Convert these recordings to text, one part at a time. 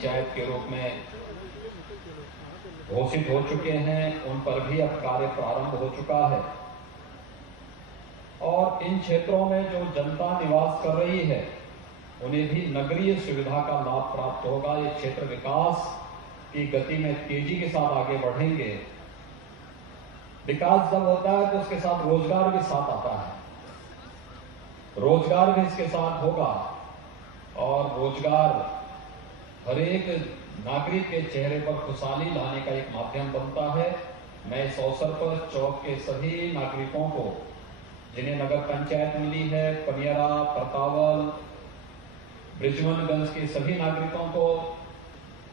पंचायत के रूप में घोषित हो चुके हैं, उन पर भी अब कार्य प्रारंभ हो चुका है। और इन क्षेत्रों में जो जनता निवास कर रही है उन्हें भी नगरीय सुविधा का लाभ प्राप्त होगा। ये क्षेत्र विकास की गति में तेजी के साथ आगे बढ़ेंगे। विकास जब होता है तो उसके साथ रोजगार भी साथ आता है, रोजगार भी इसके साथ होगा और रोजगार हर एक नागरिक के चेहरे पर खुशहाली लाने का एक माध्यम बनता है। मैं इस अवसर पर चौक के सभी नागरिकों को, जिन्हें नगर पंचायत मिली है, पनियरा, परतावल, ब्रिजमनगंज के सभी नागरिकों को,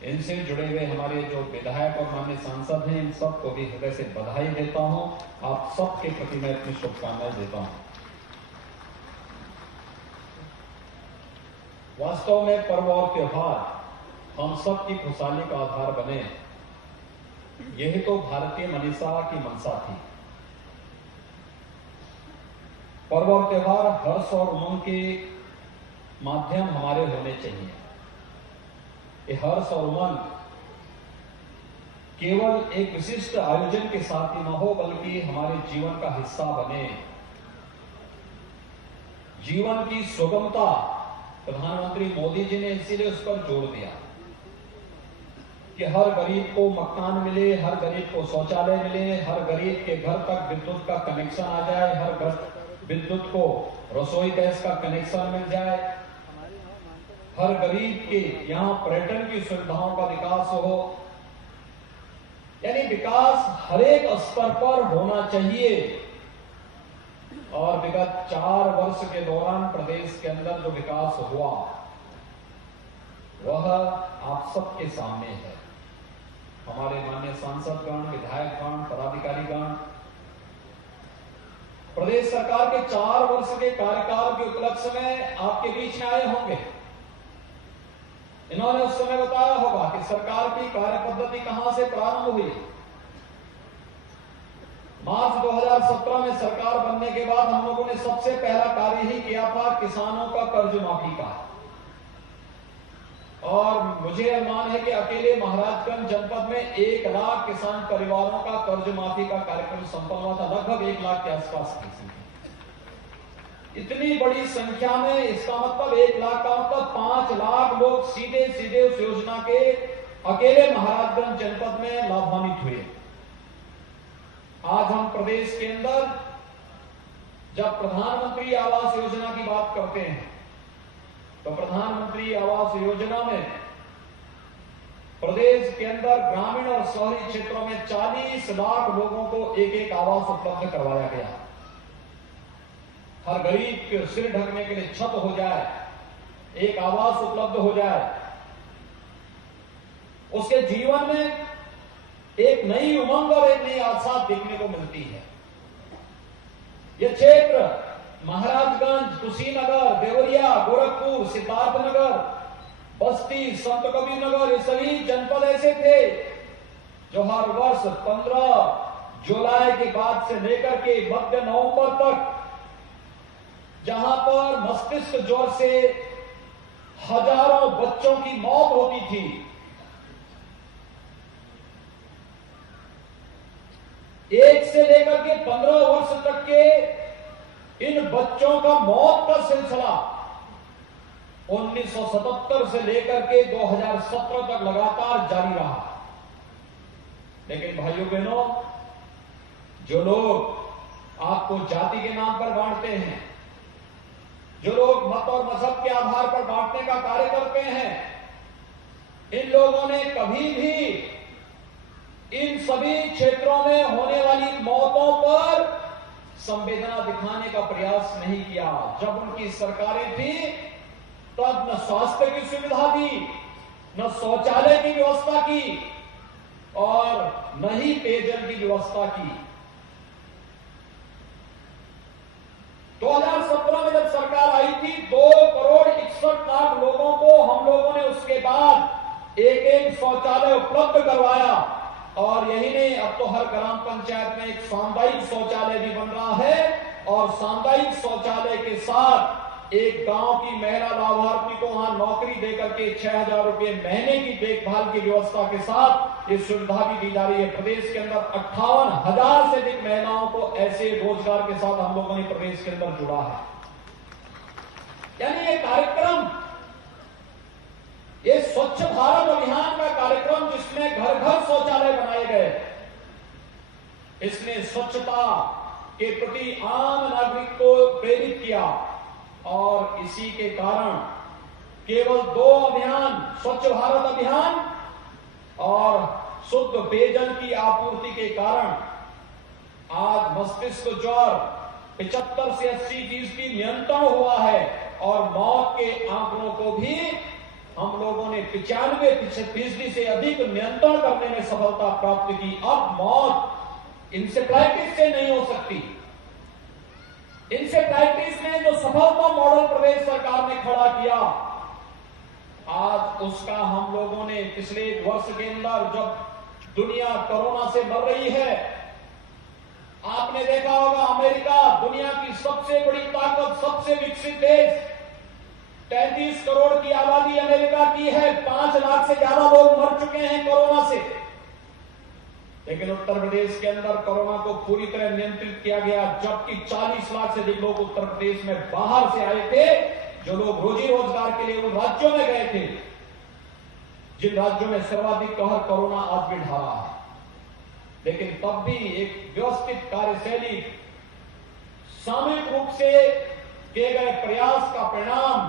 इनसे जुड़े हुए हमारे जो विधायक और माननीय सांसद हैं, इन सबको भी हृदय से बधाई देता हूं। आप सबके प्रति मैं अपनी शुभकामनाएं देता हूं। वास्तव में पर्व और त्योहार हम सब की खुशहाली का आधार बने, यही तो भारतीय मनीषा की मंशा थी। पर्व और त्योहार हर्ष और उमंग के माध्यम हमारे होने चाहिए। ये हर्ष और उमंग केवल एक विशिष्ट आयोजन के साथ ही न हो, बल्कि हमारे जीवन का हिस्सा बने। जीवन की सुगमता प्रधानमंत्री मोदी जी ने इसीलिए उस पर जोर दिया कि हर गरीब को मकान मिले, हर गरीब को शौचालय मिले, हर गरीब के घर तक विद्युत का कनेक्शन आ जाए, हर विद्युत को रसोई गैस का कनेक्शन मिल जाए, हर गरीब के यहां पर्यटन की सुविधाओं का विकास हो। यानी विकास हर एक स्तर पर होना चाहिए। और विगत 4 वर्ष के दौरान प्रदेश के अंदर जो विकास हुआ वह आप सबके सामने है। हमारे माननीय सांसदगण, विधायकगण, पदाधिकारीगण प्रदेश सरकार के 4 वर्ष के कार्यकाल के उपलक्ष्य में आपके बीच में आए होंगे। इन्होंने उस समय बताया होगा कि सरकार की कार्य पद्धति कहां से प्रारंभ हुई। मार्च 2017 में सरकार बनने के बाद हम लोगों ने सबसे पहला कार्य ही किया था किसानों का कर्ज माफी का। और मुझे अनुमान है कि अकेले महाराजगंज जनपद में 1 लाख किसान परिवारों का कर्ज माफी का कार्यक्रम संपन्न हुआ था, लगभग 1 लाख के आसपास की संख्या। इतनी बड़ी संख्या में, इसका मतलब 1 लाख का मतलब 5 लाख लोग सीधे सीधे उस योजना के अकेले महाराजगंज जनपद में लाभान्वित हुए। आज हम प्रदेश के अंदर जब प्रधानमंत्री आवास योजना की बात करते हैं तो प्रधानमंत्री आवास योजना में प्रदेश के अंदर ग्रामीण और शहरी क्षेत्रों में 40 लाख लोगों को एक आवास उपलब्ध करवाया गया। हर गरीब के सिर ढकने के लिए छत हो जाए, एक आवास उपलब्ध हो जाए, उसके जीवन में एक नई उमंग और एक नई आशा देखने को मिलती है। यह क्षेत्र महाराजगंज, कुशीनगर, देवरिया, गोरखपुर, सिद्धार्थनगर, बस्ती, संत कबीर नगर, ये सभी जनपद ऐसे थे जो हर वर्ष 15 जुलाई के बाद से लेकर के मध्य नवंबर तक, जहां पर मस्तिष्क ज्वर से हजारों बच्चों की मौत होती थी, एक से लेकर के 15 वर्ष तक के इन बच्चों का मौत का सिलसिला 1977 से लेकर के 2017 तक लगातार जारी रहा। लेकिन भाइयों बहनों, जो लोग आपको जाति के नाम पर बांटते हैं, जो लोग मत और मजहब के आधार पर बांटने का कार्य करते हैं, इन लोगों ने कभी भी इन सभी क्षेत्रों में होने वाली मौतों पर संवेदना दिखाने का प्रयास नहीं किया। जब उनकी सरकारें थी तब न स्वास्थ्य की सुविधा दी, न शौचालय की व्यवस्था की और न ही पेयजल की व्यवस्था की। 2017 में जब सरकार आई थी 2,61,00,000 लोगों को हम लोगों ने उसके बाद एक शौचालय उपलब्ध करवाया। और यही नहीं, अब तो हर ग्राम पंचायत में एक सामुदायिक शौचालय भी बन रहा है और सामुदायिक शौचालय के साथ एक गांव की महिला लाभार्थी को वहां नौकरी देकर के 6,000 रुपए महीने की देखभाल की व्यवस्था के साथ ये सुविधा भी दी जा रही है। प्रदेश के अंदर 58,000 से अधिक महिलाओं को ऐसे रोजगार के साथ हम लोगों ने प्रदेश के अंदर जुड़ा है। यानी ये कार्यक्रम, ये स्वच्छ भारत अभियान का कार्यक्रम जिसमें घर घर शौचालय बनाए गए, इसने स्वच्छता के प्रति आम नागरिक को प्रेरित किया और इसी के कारण केवल 2 अभियान, स्वच्छ भारत अभियान और शुद्ध पेयजल की आपूर्ति के कारण आज मस्तिष्क ज्वर 75 से 80% नियंत्रण हुआ है और मौत के आंकड़ों को भी हम लोगों ने 95% से अधिक नियंत्रण करने में सफलता प्राप्त की। अब मौत इंसेफ्लाइटिस से नहीं हो सकती। इंसेफ्लाइटिस में जो सफलता मॉडल प्रदेश सरकार ने खड़ा किया, आज उसका हम लोगों ने पिछले 1 वर्ष के अंदर, जब दुनिया कोरोना से मर रही है, आपने देखा होगा अमेरिका दुनिया की सबसे बड़ी ताकत, सबसे विकसित देश, 33 करोड़ की आबादी अमेरिका की है, 5 लाख से ज्यादा लोग मर चुके हैं कोरोना से। लेकिन उत्तर प्रदेश के अंदर कोरोना को पूरी तरह नियंत्रित किया गया, जबकि 40 लाख से अधिक लोग उत्तर प्रदेश में बाहर से आए थे, जो लोग रोजी रोजगार के लिए उन राज्यों में गए थे जिन राज्यों में सर्वाधिक कहर कोरोना आज भी ढा रहा है। लेकिन तब भी एक व्यवस्थित कार्यशैली, सामूहिक रूप से किए गए प्रयास का परिणाम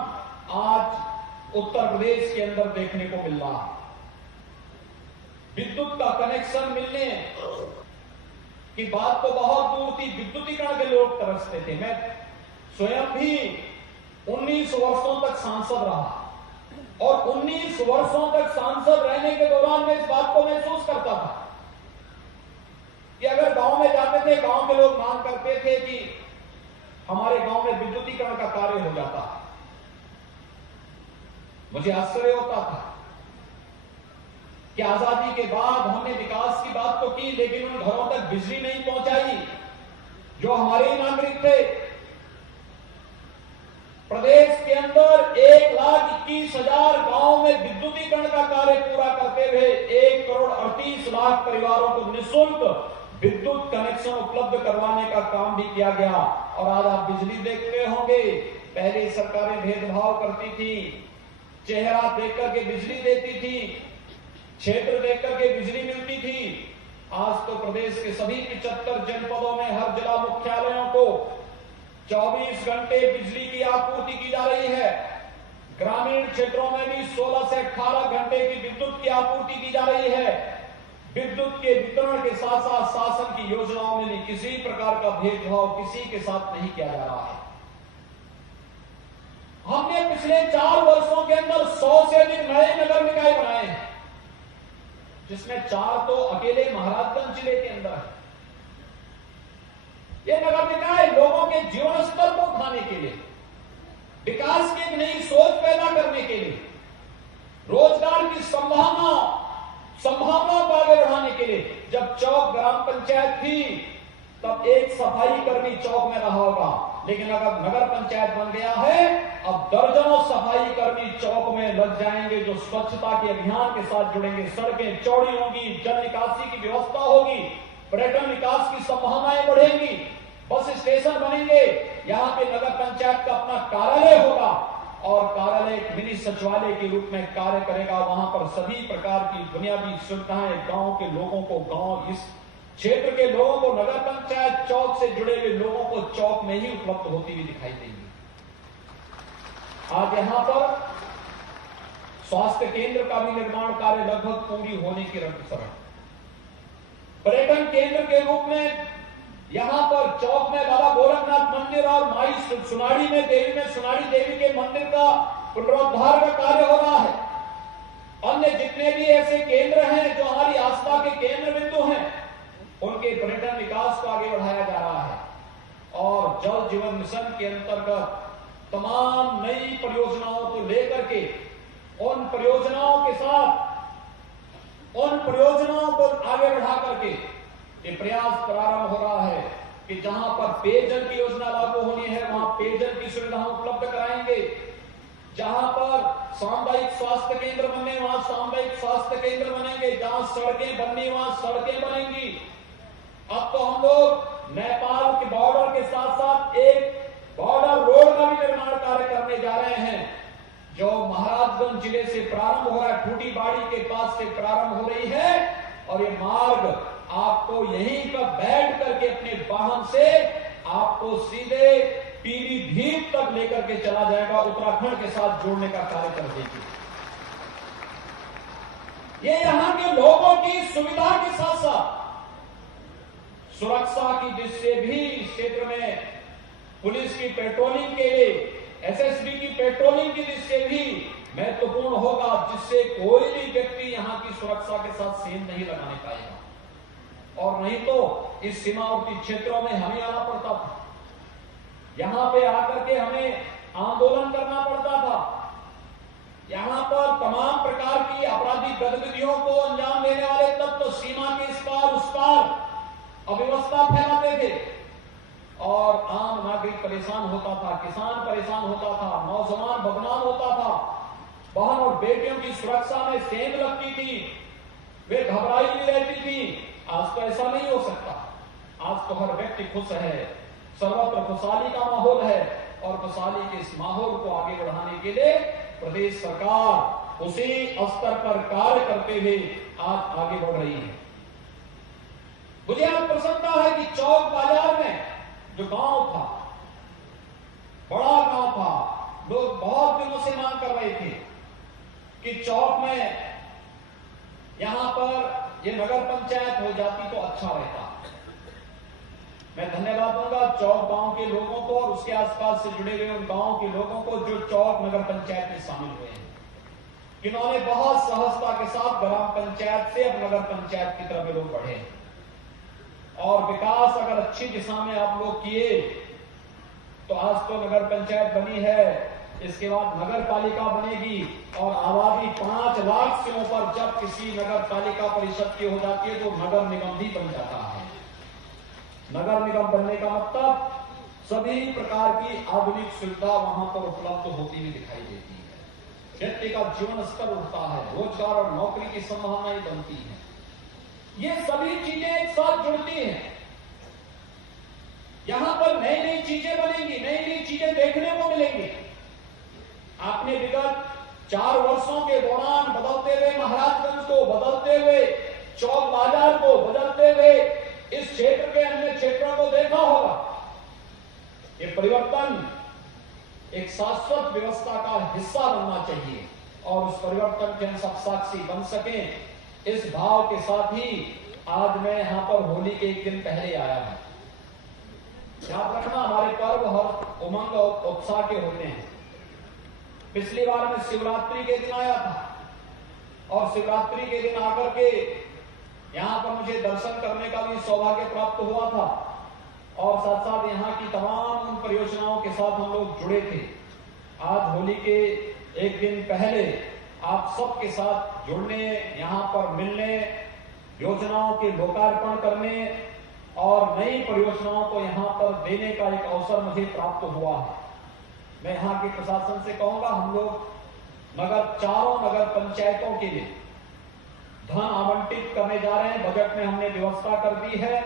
आज उत्तर प्रदेश के अंदर देखने को मिल रहा है। विद्युत का कनेक्शन मिलने की बात तो बहुत दूर थी, विद्युतीकरण के लोग तरसते थे। मैं स्वयं भी 19 वर्षों तक सांसद रहा और 19 वर्षों तक सांसद रहने के दौरान मैं इस बात को महसूस करता था कि अगर गांव में जाते थे, गांव के लोग मांग करते थे कि हमारे गांव में विद्युतीकरण का कार्य हो जाता। मुझे आश्चर्य होता था कि आजादी के बाद हमने विकास की बात तो की, लेकिन उन घरों तक बिजली नहीं पहुंचाई जो हमारे ही नागरिक थे। प्रदेश के अंदर 1,21,000 गांव में विद्युतीकरण का कार्य पूरा करते हुए 1,38,00,000 परिवारों को निःशुल्क विद्युत कनेक्शन उपलब्ध करवाने का काम भी किया गया। और आज आप बिजली देखते होंगे, पहले सरकारें भेदभाव करती थी, चेहरा देख करके बिजली देती थी, क्षेत्र देख करके बिजली मिलती थी। आज तो प्रदेश के सभी 75 जनपदों में हर जिला मुख्यालयों को 24 घंटे बिजली की आपूर्ति की जा रही है। ग्रामीण क्षेत्रों में भी 16 से 18 घंटे की विद्युत की आपूर्ति की जा रही है। विद्युत के वितरण के साथ साथ शासन की योजनाओं में भी किसी प्रकार का भेदभाव किसी के साथ नहीं किया जा रहा है। हमने पिछले 4 वर्षों के अंदर 100 से अधिक नए नगर निकाय बनाए हैं, जिसमें 4 तो अकेले महाराजगंज जिले के अंदर है। ये नगर निकाय लोगों के जीवन स्तर को उठाने के लिए, विकास की एक नई सोच पैदा करने के लिए, रोजगार की संभावनाओं को आगे बढ़ाने के लिए। जब चौक ग्राम पंचायत थी तब एक सफाई कर्मी चौक में रहा होगा, लेकिन अगर नगर पंचायत बन गया है, अब दर्जनों सफाई कर्मी चौक में लग जाएंगे जो स्वच्छता के अभियान के साथ जुड़ेंगे। सड़कें चौड़ी होंगी, जल निकासी की व्यवस्था होगी, पर्यटन विकास की संभावनाएं बढ़ेंगी, बस स्टेशन बनेंगे, यहां पे नगर पंचायत का अपना कार्यालय होगा और कार्यालय एक मिनी सचिवालय के रूप में कार्य करेगा। वहां पर सभी प्रकार की बुनियादी सुविधाएं गांव के लोगों को, गांव इस क्षेत्र के लोगों को, नगर पंचायत चौक से जुड़े हुए लोगों को चौक में ही उपलब्ध होती हुई दिखाई देगी। आज यहां पर स्वास्थ्य केंद्र का भी निर्माण कार्य लगभग पूरी होने की रफ्तार है। पर्यटन केंद्र के रूप में यहां पर चौक में बाबा गोरखनाथ मंदिर और माई सुनाड़ी में सुनाड़ी देवी के मंदिर का पुनरुद्धार का कार्य हो रहा है। अन्य जितने भी ऐसे केंद्र हैं जो हमारी आस्था के केंद्र बिंदु हैं, उनके पर्यटन विकास को आगे बढ़ाया जा रहा है। और जल जीवन मिशन के अंतर्गत तमाम नई परियोजनाओं को लेकर के उन परियोजनाओं को आगे बढ़ा करके ये प्रयास प्रारंभ हो रहा है कि जहां पर पेयजल की योजना लागू होनी है वहां पेयजल की सुविधा उपलब्ध कराएंगे। जहां पर सामुदायिक स्वास्थ्य केंद्र बनने वहां सामुदायिक स्वास्थ्य केंद्र बनेंगे। जहां सड़कें बननी वहां सड़कें बनेंगी। अब तो हम लोग नेपाल के बॉर्डर के साथ साथ एक बॉर्डर रोड का भी निर्माण कार्य करने जा रहे हैं, जो महाराजगंज जिले से प्रारंभ हो रहा है, ठूटीबाड़ी के पास से प्रारंभ हो रही है। और ये मार्ग आपको यहीं पर बैठ करके अपने वाहन से आपको सीधे पीलीभीत तक लेकर के चला जाएगा, उत्तराखंड के साथ जोड़ने का कार्य कर देगी। ये यहां के लोगों की सुविधा के साथ साथ सुरक्षा की दृष्टि से भी इस क्षेत्र में पुलिस की पेट्रोलिंग के लिए, एसएसबी की पेट्रोलिंग की दृष्टि से भी महत्वपूर्ण होगा, जिससे कोई भी व्यक्ति यहां की सुरक्षा के साथ सेंध नहीं लगाने पाएगा। और नहीं तो इस सीमावर्ती क्षेत्रों में हमें आना पड़ता था, यहां पे आकर के हमें आंदोलन करना पड़ता था, यहां पर तमाम प्रकार की आपराधिक गतिविधियों को अंजाम देने वाले तब तो सीमा के इस पार उस पार अव्यवस्था फैलाते थे और आम नागरिक परेशान होता था, किसान परेशान होता था, नौजवान बदनाम होता था, बहन और बेटियों की सुरक्षा में सेंध लगती थी, वे घबराई भी रहती थी। आज तो ऐसा नहीं हो सकता। आज तो हर व्यक्ति खुश है, सर्वत्र खुशहाली का माहौल है और खुशहाली के इस माहौल को आगे बढ़ाने के लिए प्रदेश सरकार उसी स्तर पर कार्य करते हुए आज आगे बढ़ रही है। मुझे आज प्रसन्नता है कि चौक बाजार में जो गांव था, बड़ा गांव था, लोग बहुत दिनों से मांग कर रहे थे कि चौक में यहां पर ये नगर पंचायत हो जाती तो अच्छा रहता। मैं धन्यवाद दूंगा चौक गांव के लोगों को और उसके आसपास से जुड़े हुए उन गांव के लोगों को जो चौक नगर पंचायत में शामिल हुए हैं, जिन्होंने बहुत सहजता के साथ ग्राम पंचायत से अब नगर पंचायत की तरफ लोग बढ़े हैं। और विकास अगर अच्छी दिशा में आप लोग किए तो आज तो नगर पंचायत बनी है, इसके बाद नगर पालिका बनेगी और आबादी 5 लाख से ऊपर जब किसी नगर पालिका परिषद की हो जाती है तो नगर निगम भी बन जाता है। नगर निगम बनने का मतलब सभी प्रकार की आधुनिक सुविधा वहां पर उपलब्ध होती हुई दिखाई देती है, व्यक्ति का जीवन स्तर उठता है, रोजगार और नौकरी की संभावनाएं बनती है। ये सभी चीजें एक साथ जुड़ती हैं। यहां पर नई नई चीजें बनेंगी, नई नई चीजें देखने को मिलेंगी। आपने विगत 4 वर्षों के दौरान बदलते हुए महाराजगंज को, बदलते हुए चौक बाजार को, बदलते हुए इस क्षेत्र के अन्य क्षेत्रों को देखा होगा। ये परिवर्तन एक शाश्वत व्यवस्था का हिस्सा बनना चाहिए और उस परिवर्तन के हम सब साक्षी बन सकें, इस भाव के साथ ही आज मैं यहां पर होली के एक दिन पहले आया हूं। याद रखना, हमारे पर्व हर उमंग और उत्साह के होते हैं। पिछली बार मैं शिवरात्रि के दिन आया था और शिवरात्रि के दिन आकर के यहां पर मुझे दर्शन करने का भी सौभाग्य प्राप्त हुआ था और साथ साथ यहां की तमाम उन परियोजनाओं के साथ हम लोग जुड़े थे। आज होली के एक दिन पहले आप सबके साथ जुड़ने, यहां पर मिलने, योजनाओं के लोकार्पण करने और नई परियोजनाओं को यहां पर देने का एक अवसर मुझे प्राप्त हुआ है। मैं यहां के प्रशासन से कहूंगा, हम लोग चारों नगर पंचायतों के लिए धन आवंटित करने जा रहे हैं। बजट में हमने व्यवस्था कर दी है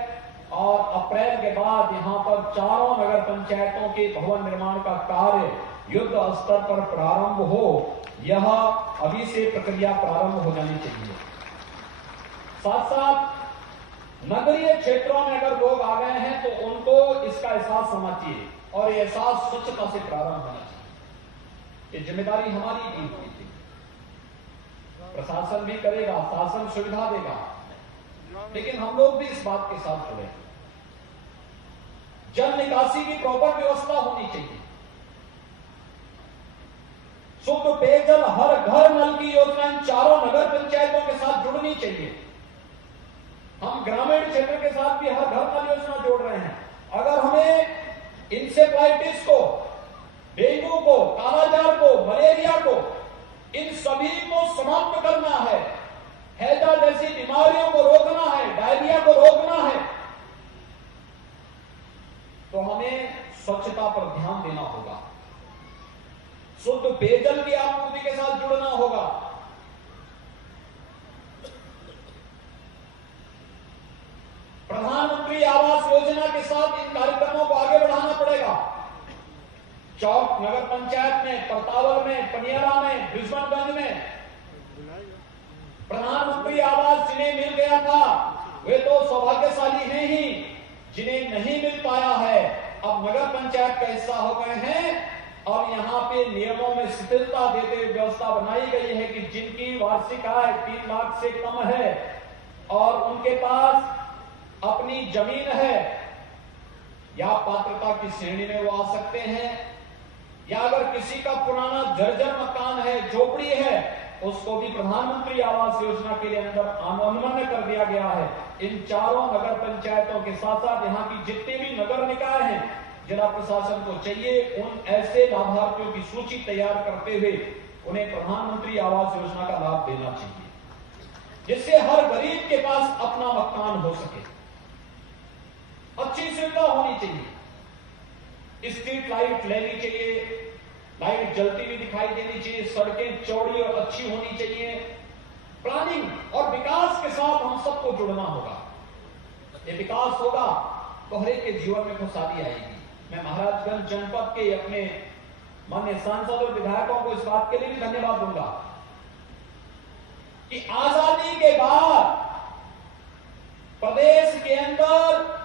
और अप्रैल के बाद यहां पर चारों नगर पंचायतों के भवन निर्माण का कार्य युद्ध स्तर पर प्रारंभ हो, यह अभी से प्रक्रिया प्रारंभ हो जानी चाहिए। साथ साथ नगरीय क्षेत्रों में अगर लोग आ गए हैं तो उनको इसका एहसास होना चाहिए और ये एहसास स्वच्छता से प्रारंभ होना चाहिए। ये जिम्मेदारी हमारी भी होती थी। प्रशासन भी करेगा, शासन सुविधा देगा, लेकिन हम लोग भी इस बात के साथ जुड़े। जल निकासी की प्रॉपर व्यवस्था होनी चाहिए। शुद्ध पेयजल हर घर नल की योजना इन चारों नगर पंचायतों के साथ जुड़नी चाहिए। हम ग्रामीण क्षेत्र के साथ भी हर घर नल योजना जोड़ रहे हैं। अगर हमें इंसेफ्लाइटिस को, डेंगू को, कालाजार को, मलेरिया को, इन सभी को समाप्त करना है, हैजा जैसी बीमारियों को रोकना है, डायरिया को रोकना है, प्रधानमंत्री आवास जिन्हें मिल गया था वे तो सौभाग्यशाली हैं ही, जिन्हें नहीं मिल पाया है अब नगर पंचायत का हिस्सा हो गए हैं। और यहाँ पे नियमों में शिथिलता देते हुए व्यवस्था बनाई गई है कि जिनकी वार्षिक आय 3 लाख से कम है और उनके पास अपनी जमीन है, या पात्रता की श्रेणी में वो आ सकते हैं, या अगर किसी का पुराना जर्जर मकान है, झोपड़ी है, उसको भी प्रधानमंत्री आवास योजना के लिए अंदर अनुमन्य कर दिया गया है। इन चारों नगर पंचायतों के साथ साथ यहाँ की जितने भी नगर निकाय हैं, जिला प्रशासन को चाहिए उन ऐसे लाभार्थियों की सूची तैयार करते हुए उन्हें प्रधानमंत्री आवास योजना का लाभ देना चाहिए, जिससे हर गरीब के पास अपना मकान हो सके। अच्छी सुविधा होनी चाहिए, स्ट्रीट लाइट लेनी चाहिए, लाइट जलती हुई दिखाई देनी चाहिए, सड़कें चौड़ी और अच्छी होनी चाहिए। प्लानिंग और विकास के साथ हम सबको जुड़ना होगा। ये विकास होगा तो हर एक के जीवन में खुशहाली आएगी। मैं महाराजगंज जनपद के अपने माननीय सांसद और विधायकों को इस बात के लिए भी धन्यवाद दूंगा कि आजादी के बाद प्रदेश के अंदर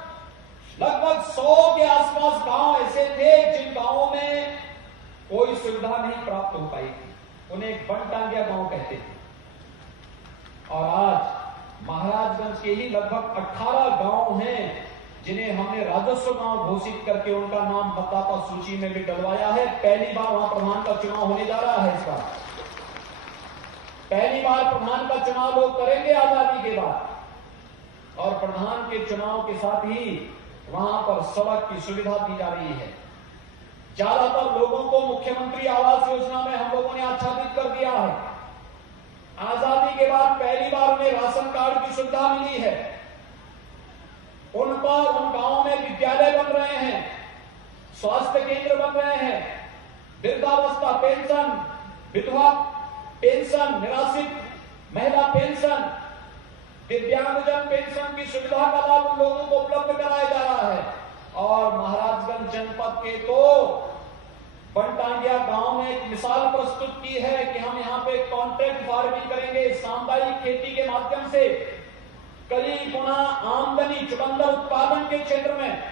लगभग 100 के आसपास गांव ऐसे थे जिन गांवों में कोई सुविधा नहीं प्राप्त हो पाई थी, उन्हें बनटांगिया गांव कहते थे। और आज महाराजगंज के ही लगभग 18 गांव हैं जिन्हें हमने राजस्व गांव घोषित करके उनका नाम मतदाता सूची में भी डलवाया है। पहली बार वहां प्रधान का चुनाव होने जा रहा है। इस बार पहली बार प्रधान का चुनाव लोग करेंगे आजादी के बाद, और प्रधान के चुनाव के साथ ही वहां पर सड़क की सुविधा दी जा रही है। ज्यादातर लोगों को मुख्यमंत्री आवास योजना में हम लोगों ने आच्छादित कर दिया है। आजादी के बाद पहली बार उन्हें राशन कार्ड की सुविधा मिली है। उन गांवों में विद्यालय बन रहे हैं, स्वास्थ्य केंद्र बन रहे हैं, वृद्धावस्था पेंशन, विधवा पेंशन, निराश्रित महिला पेंशन, दिव्यांगजन पेंशन की सुविधा का लाभ उन लोगों को उपलब्ध कराया जा रहा है। और महाराजगंज जनपद के तो बनटांगिया गांव ने एक मिसाल प्रस्तुत की है कि हम यहाँ पे कॉन्ट्रैक्ट फार्मिंग करेंगे, सामुदायिक खेती के माध्यम से कई गुना आमदनी चुकंदर उत्पादन के क्षेत्र में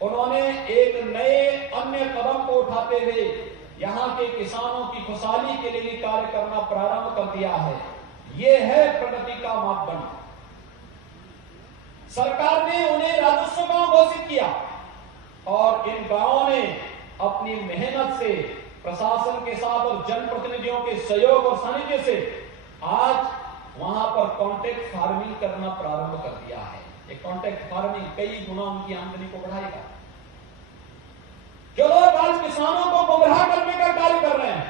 उन्होंने एक नए अन्य कदम को उठाते हुए यहाँ के किसानों की खुशहाली के लिए कार्य करना प्रारंभ कर दिया है। ये है प्रगति का मापदंड। सरकार ने उन्हें राजस्व गांव घोषित किया और इन गांवों ने अपनी मेहनत से प्रशासन के साथ और जनप्रतिनिधियों के सहयोग और सानिध्य से आज वहां पर कॉन्ट्रैक्ट फार्मिंग करना प्रारंभ कर दिया है। ये कॉन्ट्रैक्ट फार्मिंग कई गुना उनकी आमदनी को बढ़ाएगा। जो लोग आज किसानों को गुमराह करने का कार्य कर रहे हैं,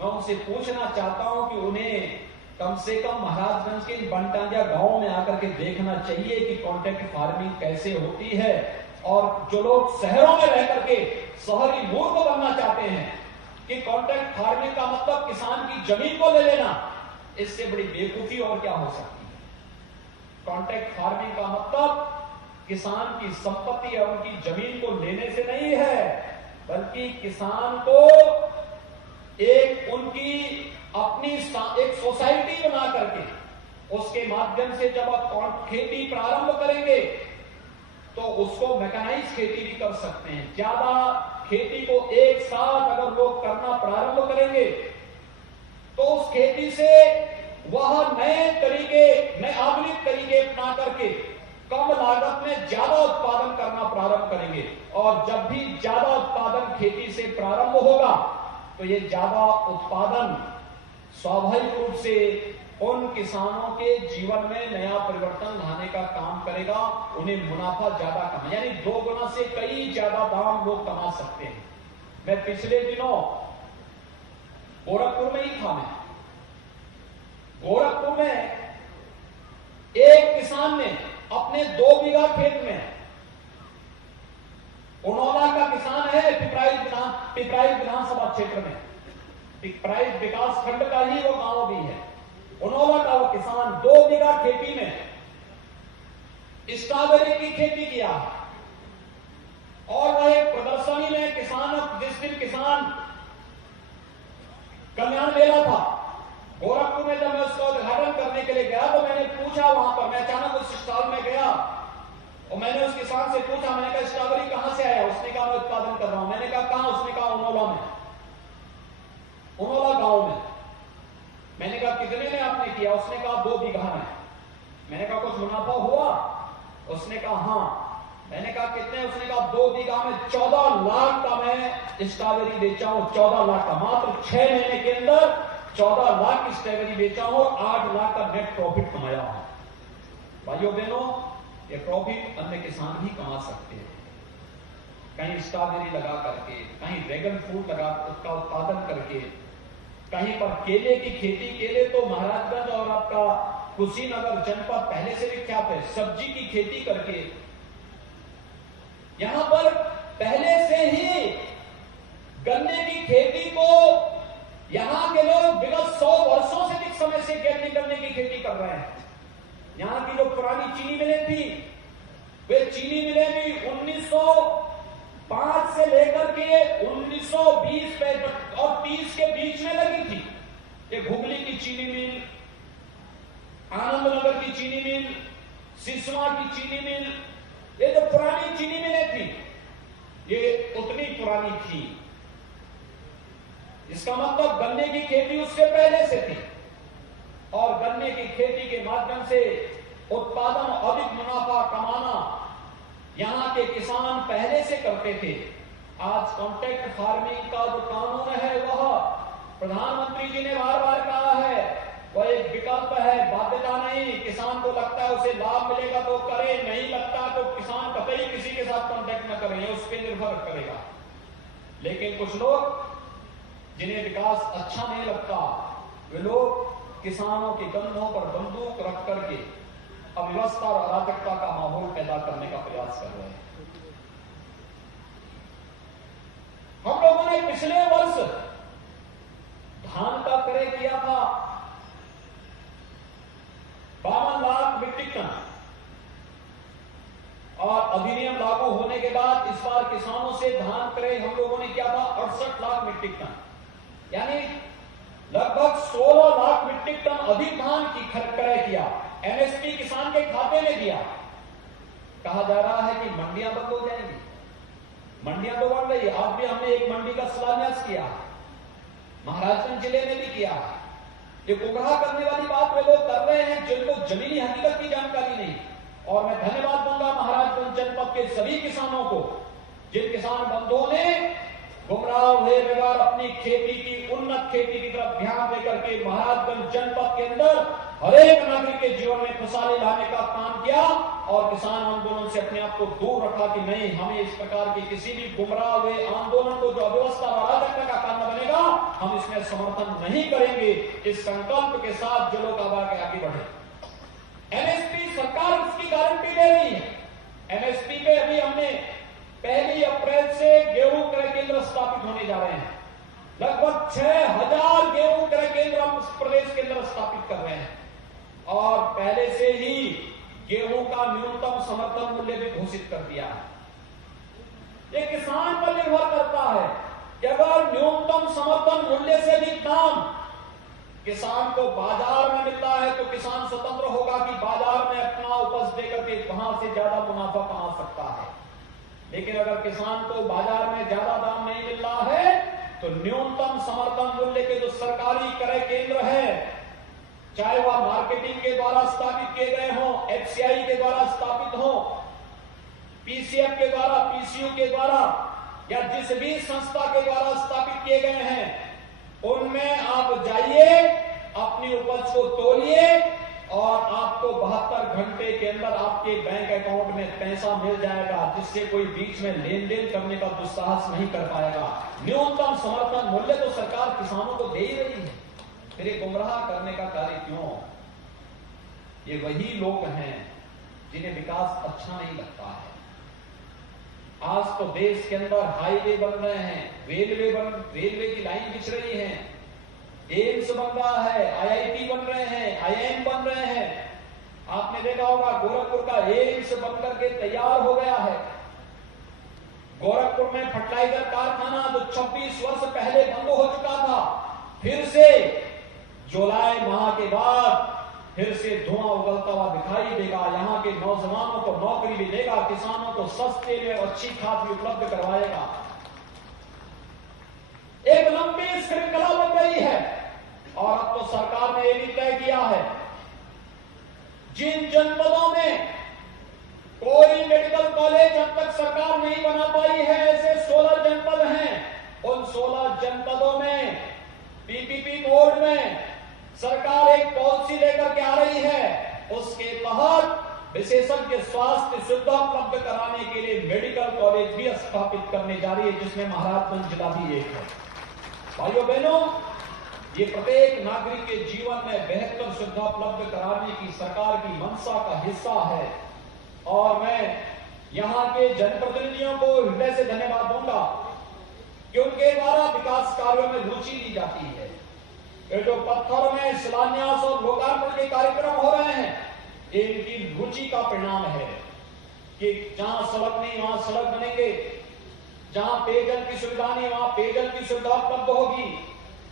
मैं उनसे पूछना चाहता हूं कि उन्हें कम से कम महाराजगंज के बनटांगिया गांव में आकर के देखना चाहिए कि कॉन्ट्रैक्ट फार्मिंग कैसे होती है। और जो लोग शहरों में रह करके शहरी मूर्ख बनना चाहते हैं कि कॉन्ट्रैक्ट फार्मिंग का मतलब किसान की जमीन को ले लेना, इससे बड़ी बेवकूफी और क्या हो सकती है। कॉन्ट्रैक्ट फार्मिंग का मतलब किसान की संपत्ति या उनकी जमीन को लेने से नहीं है, बल्कि किसान को एक उनकी अपनी एक सोसाइटी बना करके उसके माध्यम से जब आप खेती प्रारंभ करेंगे तो उसको मैकेनाइज खेती भी कर सकते हैं। ज्यादा खेती को एक साथ अगर लोग करना प्रारंभ करेंगे तो उस खेती से वह नए तरीके, नए आधुनिक तरीके अपना करके कम लागत में ज्यादा उत्पादन करना प्रारंभ करेंगे। और जब भी ज्यादा उत्पादन खेती से प्रारंभ होगा तो ये ज्यादा उत्पादन स्वाभाविक रूप से उन किसानों के जीवन में नया परिवर्तन लाने का काम करेगा। उन्हें मुनाफा ज्यादा कमा, यानी 2 गुना से कई ज्यादा दाम लोग कमा सकते हैं। मैं पिछले दिनों गोरखपुर में ही था। मैं गोरखपुर में एक किसान ने अपने 2 बीघा खेत में, उनौला का किसान है, पिपराइच विधानसभा क्षेत्र में, पिपराइच विकास खंड का ही वो गांव भी है। उनौला का वो किसान 2 बीघा खेती में स्ट्रॉबेरी की खेती किया और वह एक प्रदर्शनी में किसान, जिस दिन किसान कल्याण मेला था में जब मैं उसका उद्घाटन करने के लिए गया तो मैंने पूछा वहां पर, मैं अचानक उस स्टॉल में गया और मैंने उस किसान से पूछा, मैंने कहा स्ट्रॉबेरी कहां से आया? उसने कहा मैं उत्पादन कर रहा हूं। मैंने कहा कहां? उसने कहा उनोला में, उनोला गांव में। मैंने कहा कितने में आपने किया? उसने कहा 2 बीघा में। मैंने कहा कुछ मुनाफा हुआ? उसने कहा हाँ। मैंने कहा कितने? उसने कहा 2 बीघा में 14 लाख का मैं स्ट्रॉबेरी बेचा हूं। 14 लाख का, मात्र 6 महीने के अंदर 14 लाख की स्ट्रॉबेरी बेचा हूं, 8 लाख का नेट प्रॉफिट कमाया हूं। भाइयों बहनों, ये प्रॉफिट अन्य किसान भी कमा सकते हैं। कहीं स्ट्रॉबेरी लगा करके, कहीं ड्रैगन फ्रूट लगा उसका उत्पादन करके, कहीं पर केले की खेती। केले तो महाराजगंज और आपका कुशीनगर जनपद पहले से विख्यात है, सब्जी की खेती करके। यहां पर पहले से ही गन्ने की खेती को यहां के लोग विगत 100 वर्षों से अधिक समय से गन्ने की खेती कर रहे हैं। यहां की जो पुरानी चीनी मिलें थी, वे चीनी मिलें भी 1905 से लेकर के 1920 और 30 के बीच में लगी थी। ये घुगली की चीनी मिल, आनंदनगर की चीनी मिल, सिसवा की चीनी मिल, ये जो पुरानी चीनी मिलें थी, ये उतनी पुरानी थी। इसका मतलब गन्ने की खेती उससे पहले से थी और गन्ने की खेती के माध्यम से उत्पादन, अधिक मुनाफा कमाना यहां के किसान पहले से करते थे। आज कॉन्ट्रैक्ट फार्मिंग का जो कानून है वह प्रधानमंत्री जी ने बार बार कहा है, वह एक विकल्प है, बाध्यता नहीं। किसान को लगता है उसे लाभ मिलेगा तो करे, नहीं लगता तो किसान कतई किसी के साथ कॉन्ट्रैक्ट न करे, उस पर निर्भर करेगा। लेकिन कुछ लोग जिन्हें विकास अच्छा नहीं लगता, वे लोग किसानों के कंधों पर बंदूक रख करके अव्यवस्था और अराजकता का माहौल पैदा करने का प्रयास कर रहे हैं। हम लोगों ने पिछले वर्ष धान का क्रय किया था 52 लाख मीट्रिक टन और अधिनियम लागू होने के बाद इस बार किसानों से धान क्रय हम लोगों ने किया था 68 लाख मीट्रिक टन, यानी लगभग 16 लाख मीट्रिक टन अधिक धान की क्रय किया। एमएसपी किसान के खाते में दिया। कहा जा रहा है कि मंडियां बंद हो जाएंगी। मंडियां तो बढ़ रही है। आज भी हमने एक मंडी का शिलान्यास किया, महाराजगंज जिले में भी किया। ये गुमराह करने वाली बात वे लोग कर रहे हैं जिनको जमीनी हकीकत की जानकारी नहीं। और मैं धन्यवाद दूंगा महाराजगंज जनपद के सभी किसानों को, जिन किसान बंधुओं ने गुमराह हुए बगैर अपनी खेती की, उन्नत खेती की तरफ ध्यान देकर के महाराजगंज जनपद के अंदर हर एक नागरिक के जीवन में खुशहाली लाने का काम किया और किसान आंदोलन से अपने आप को दूर रखा कि नहीं, हमें इस प्रकार की किसी भी गुमराह हुए आंदोलन को जो अव्यवस्था और अराजकता का कारण बनेगा, हम इसमें समर्थन नहीं करेंगे। इस संकल्प के साथ जो लोग आगे बढ़े। एमएसपी सरकार इसकी गारंटी दे रही है। एमएसपी पे अभी हमने 1 अप्रैल से गेहूं क्रय केंद्र स्थापित होने जा रहे हैं। लगभग 6000 गेहूं क्रय केंद्र हम प्रदेश के अंदर स्थापित कर रहे हैं और पहले से ही गेहूं का न्यूनतम समर्थन मूल्य भी घोषित कर दिया है। ये किसान पर निर्भर करता है कि अगर न्यूनतम समर्थन मूल्य से भी कम किसान को बाजार में मिलता है तो किसान स्वतंत्र होगा कि बाजार में अपना उपज देकर के वहां से ज्यादा मुनाफा कमा सकता है। लेकिन अगर किसान को बाजार में ज्यादा दाम नहीं मिल रहा है तो न्यूनतम समर्थन मूल्य के जो सरकारी क्रय केंद्र है, चाहे वह मार्केटिंग के द्वारा स्थापित किए गए हों, एफसीआई के द्वारा स्थापित हो, पीसीएफ के द्वारा, पीसीयू के द्वारा या जिस भी संस्था के द्वारा स्थापित किए गए हैं, उनमें आप जाइए, अपनी उपज को तोलिए और आपको 72 घंटे के अंदर आपके बैंक अकाउंट में पैसा मिल जाएगा, जिससे कोई बीच में लेन देन करने का दुस्साहस नहीं कर पाएगा। न्यूनतम समर्थन मूल्य तो सरकार किसानों को दे ही रही है, फिर ये गुमराह करने का कार्य क्यों? ये वही लोग हैं जिन्हें विकास अच्छा नहीं लगता है। आज तो देश के अंदर हाईवे बन रहे हैं, रेलवे की लाइन बिछ रही है, एम्स बन रहा है, आईआईटी बन रहे हैं, आईआईएम बन रहे हैं। आपने देखा होगा गोरखपुर का एम्स बनकर के तैयार हो गया है। गोरखपुर में फर्टिलाइजर कारखाना जो 26 वर्ष पहले बंद हो चुका था, फिर से जुलाई माह के बाद फिर से धुआं उगलता हुआ दिखाई देगा। यहाँ के नौजवानों को नौकरी भी देगा, किसानों को सस्ते में अच्छी खाद भी उपलब्ध करवाएगा। एक लंबी श्रृंखला बन गई है और अब तो सरकार ने यह भी तय किया है, जिन जनपदों में कोई मेडिकल कॉलेज अब तक सरकार नहीं बना पाई है, ऐसे 16 जनपद हैं। उन 16 जनपदों में पीपीपी कोड में सरकार एक पॉलिसी लेकर के आ रही है। उसके तहत विशेषज्ञ स्वास्थ्य सुविधा उपलब्ध कराने के लिए मेडिकल कॉलेज भी स्थापित करने जा रही है, जिसमें महाराजगंज जिला भी एक है। भाइयों बहनों, ये प्रत्येक नागरिक के जीवन में बेहतर सुविधा उपलब्ध कराने की सरकार की मंशा का हिस्सा है और मैं यहां के जनप्रतिनिधियों को हृदय से धन्यवाद दूंगा कि उनके द्वारा विकास कार्यों में रुचि ली जाती है। ये जो पत्थर में शिलान्यास और लोकार्पण के कार्यक्रम हो रहे हैं, ये इनकी रुचि का परिणाम है कि जहां सड़क नहीं वहां सड़क बनेंगे, जहां पेयजल की सुविधा नहीं वहां पेयजल की सुविधा उपलब्ध होगी,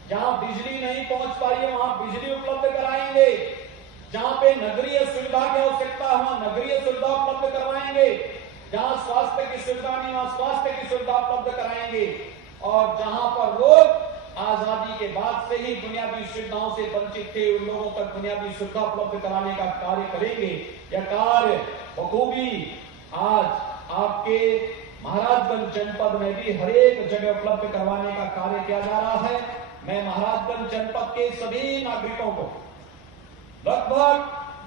जहां बिजली नहीं पहुंच पा रही है वहां बिजली उपलब्ध कराएंगे, जहां पे नगरीय सुविधा की आवश्यकता है वहां नगरीय सुविधा उपलब्ध करवाएंगे, जहां स्वास्थ्य की सुविधा नहीं वहां स्वास्थ्य की सुविधा उपलब्ध कराएंगे और जहां पर लोग आजादी के बाद से ही बुनियादी सुविधाओं से वंचित थे उन लोगों तक बुनियादी सुविधा उपलब्ध कराने का कार्य करेंगे। यह कार्य बखूबी आज आपके महाराजगंज जनपद में भी हर एक जगह उपलब्ध करवाने का कार्य किया जा रहा है। मैं महाराजगंज जनपद के सभी नागरिकों को लगभग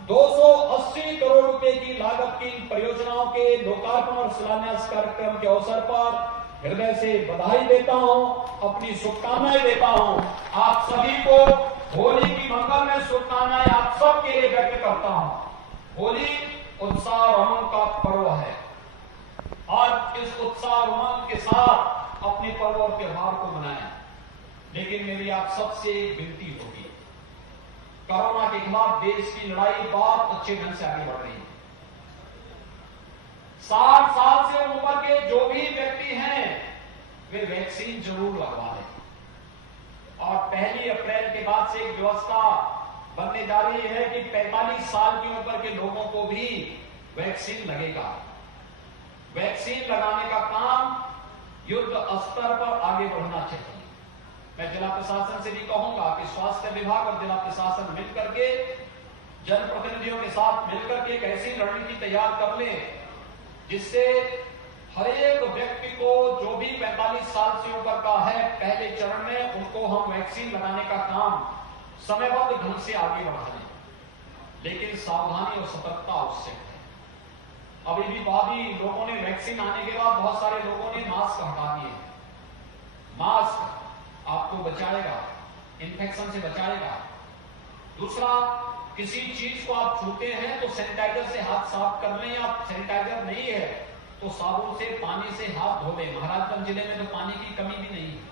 280 करोड़ रुपए की लागत की परियोजनाओं के लोकार्पण और शिलान्यास कार्यक्रम के अवसर पर हृदय से बधाई देता हूं, अपनी शुभकामनाएं देता हूं। आप सभी को होली की मंगलमय शुभकामनाएं आप सबके लिए व्यक्त करता हूं। होली उत्साह और उमंग का पर्व है और इस उत्साह और उमंग के साथ अपने पर्व और त्योहार को मनाएं। लेकिन मेरी आप सबसे एक विनती होगी, कोरोना के खिलाफ देश की लड़ाई बहुत अच्छे ढंग से आगे बढ़ रही है। 60 साल से ऊपर के जो भी व्यक्ति हैं वे वैक्सीन जरूर लगवा लें और 1 अप्रैल के बाद से एक व्यवस्था बनने जा रही है कि 45 साल की उम्र के लोगों को भी वैक्सीन लगेगा। वैक्सीन लगाने का काम युद्ध स्तर पर आगे बढ़ना चाहिए। मैं जिला प्रशासन से भी कहूंगा कि स्वास्थ्य विभाग और जिला प्रशासन मिलकर के जनप्रतिनिधियों के साथ मिलकर के एक ऐसी रणनीति तैयार कर ले जिससे हर एक व्यक्ति को जो भी 45 साल से ऊपर का है पहले चरण में उनको हम वैक्सीन लगाने का काम समयबद्ध ढंग से आगे बढ़ा दें। लेकिन सावधानी और सतर्कता आवश्यक है। अभी भी बाकी लोगों ने वैक्सीन आने के बाद बहुत सारे लोगों ने मास्क हटा दिए। मास्क आपको बचाएगा, इन्फेक्शन से बचाएगा। दूसरा, किसी चीज को आप छूते हैं तो सैनिटाइजर से हाथ साफ कर लें, या सैनिटाइजर नहीं है तो साबुन से पानी से हाथ धो लें। महाराजगंज जिले में तो पानी की कमी भी नहीं है।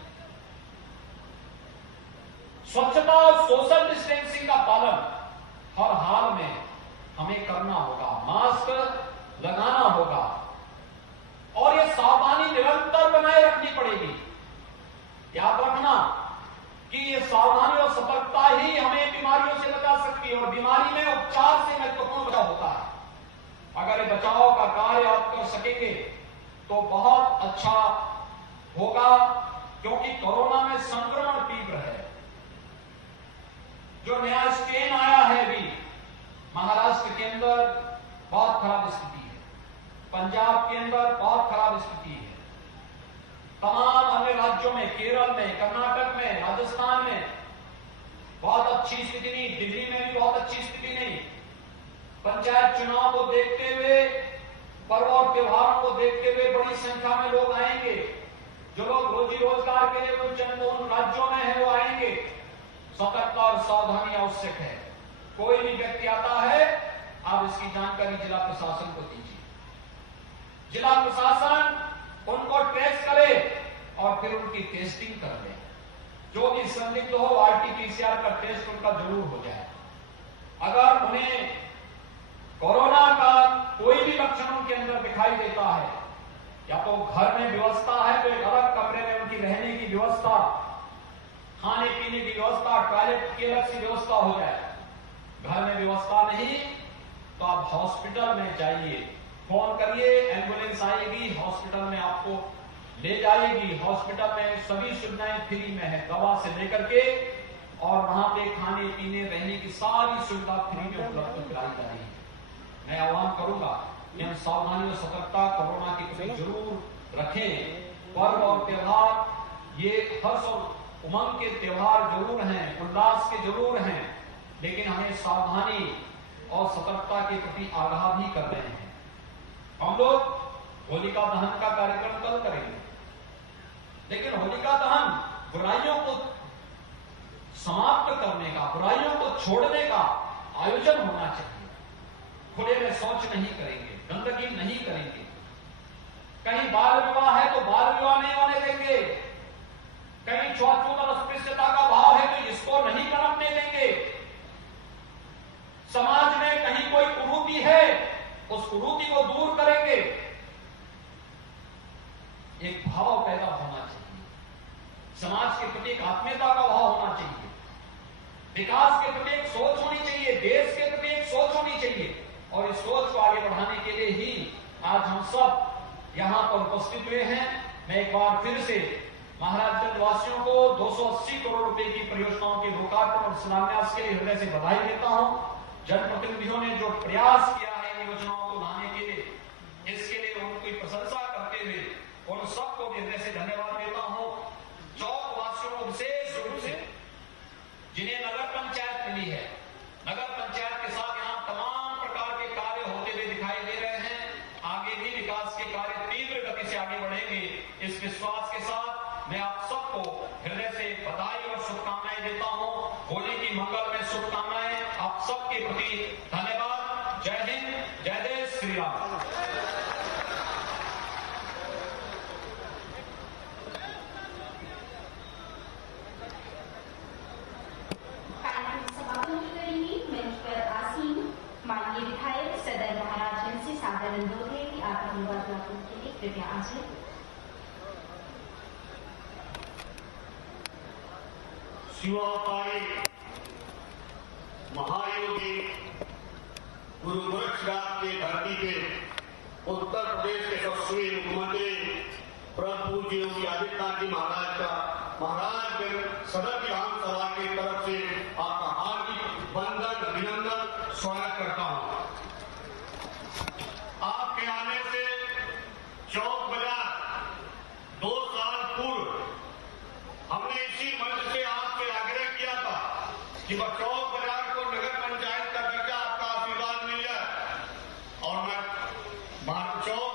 स्वच्छता और सोशल डिस्टेंसिंग का पालन हर हाल में हमें करना होगा, मास्क लगाना होगा और यह सावधानी निरंतर बनाए रखनी पड़ेगी। याद रखना कि ये सावधानी और सतर्कता ही हमें बीमारियों से बचा सकती है और बीमारी में उपचार से महत्वपूर्ण बचाव होता है। अगर ये बचाव का कार्य आप कर सकेंगे तो बहुत अच्छा होगा, क्योंकि कोरोना में संक्रमण तीव्र है। जो नया स्ट्रेन आया है अभी महाराष्ट्र के अंदर बहुत खराब स्थिति है, पंजाब के अंदर बहुत खराब स्थिति है, तमाम अन्य राज्यों में, केरल में, कर्नाटक में, राजस्थान में बहुत अच्छी स्थिति नहीं, दिल्ली में भी बहुत अच्छी स्थिति नहीं। पंचायत चुनाव को देखते हुए, पर्व और त्योहारों को देखते हुए बड़ी संख्या में लोग आएंगे। जो लोग रोजी रोजगार के लिए उन राज्यों में है वो आएंगे। सतर्कता और सावधानी आवश्यक है। कोई भी व्यक्ति आता है, आप इसकी जानकारी जिला प्रशासन को दीजिए। जिला प्रशासन उनको ट्रेस करे और फिर उनकी टेस्टिंग कर ले। जो भी संदिग्ध हो आरटीपीसीआर का टेस्ट उनका जरूर हो जाए। अगर उन्हें कोरोना का कोई भी लक्षण उनके अंदर दिखाई देता है, या तो घर में व्यवस्था है तो एक अलग कमरे में उनकी रहने की व्यवस्था, खाने पीने की व्यवस्था, टॉयलेट की अलग सी व्यवस्था हो जाए। घर में व्यवस्था नहीं तो आप हॉस्पिटल में जाइए, फोन करिए, एम्बुलेंस आएगी, हॉस्पिटल में आपको ले जाएगी। हॉस्पिटल में सभी सुविधाएं फ्री में है, दवा से लेकर के, और वहां पे खाने पीने रहने की सारी सुविधा फ्री में उपलब्ध कराई जा रही है। मैं आह्वान करूंगा कि हम सावधानी और सतर्कता कोरोना के प्रति जरूर रखें। पर्व और त्योहार ये हर्ष और उमंग के त्योहार जरूर हैं, उल्लास के जरूर हैं, लेकिन हमें सावधानी और सतर्कता के प्रति आगाह भी कर रहे हैं। हम लोग होलिका दहन का कार्यक्रम कल करेंगे, लेकिन होलिका दहन बुराइयों को समाप्त करने का, बुराइयों को छोड़ने का आयोजन होना चाहिए। खुले में शौच नहीं करेंगे, गंदगी नहीं करेंगे। कहीं बाल विवाह है तो बाल विवाह नहीं होने देंगे, कहीं छूत और अस्पृश्यता का भाव है तो इसको नहीं पनपने देंगे। समाज में कहीं कोई कुरीति है, उस कुरीति को दूर करेंगे। एक भाव पैदा होना चाहिए, समाज के प्रति एक आत्मीयता का भाव होना चाहिए, विकास के प्रति एक सोच होनी चाहिए, देश के प्रति एक सोच होनी चाहिए। और इस सोच को आगे बढ़ाने के लिए ही आज हम सब यहां पर उपस्थित हुए हैं। मैं एक बार फिर से महाराजगंज वासियों को 280 करोड़ रुपए की परियोजनाओं के लोकार्पण और शिलान्यास के लिए हृदय से बधाई देता हूं। जनप्रतिनिधियों ने जो प्रयास किया है इन योजनाओं को लाने के लिए, इसके लिए उनकी प्रशंसा करते हुए उन सबको भी हृदय से धन्यवाद देता हूं। चौक वासियों को विशेष रूप से, जिन्हें नगर पंचायत मिली है, नगर पंचायत के साथ यहां तमाम प्रकार के कार्य होते हुए दिखाई दे रहे हैं। आगे भी विकास के कार्य तीव्र गति से आगे बढ़ेंगे, इस विश्वास के साथ मैं आप सबको हृदय से बधाई और शुभकामनाएं देता हूं। होली की मंगलमय शुभकामनाएं आप सबके प्रति। धन्यवाद। जय हिंद, जय देश, श्री राम। माननीय विधायक सदर महाराजगंज से सादर अनुरोध है कि आप धन्यवाद ज्ञापन के लिए कृपया आ जाए। शिवापाई महायोगी गुरु गोरक्षनाथ की धरती पे उत्तर प्रदेश के यशस्वी मुख्यमंत्री परम पूज्य योगी आदित्यनाथ जी महाराज का महाराजगंज सदर विधानसभा की तरफ से आपका हार्दिक वंदन, अभिनंदन, स्वागत करता हूं। आपके आने से चौक बाजार 2 साल पूर्व हमने इसी मंच से आपसे आग्रह किया था कि चौक बाजार को नगर पंचायत का दर्जा आपका आशीर्वाद मिल जाए, और मैं चौक